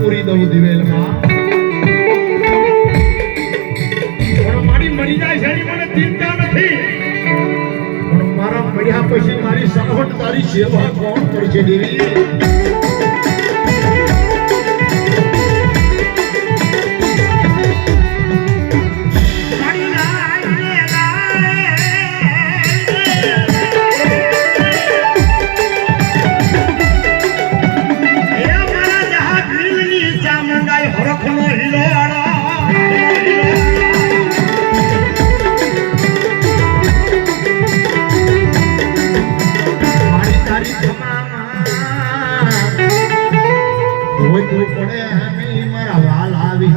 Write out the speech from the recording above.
પૂરી દઉં દિવેલમાં પણ મારી મરી જાય છે મને ચિંતા નથી પણ મારા પડ્યા પછી મારી સાહોટ તારી સેવા કોણ કરશે દેવી પડે મારા વાલ આવી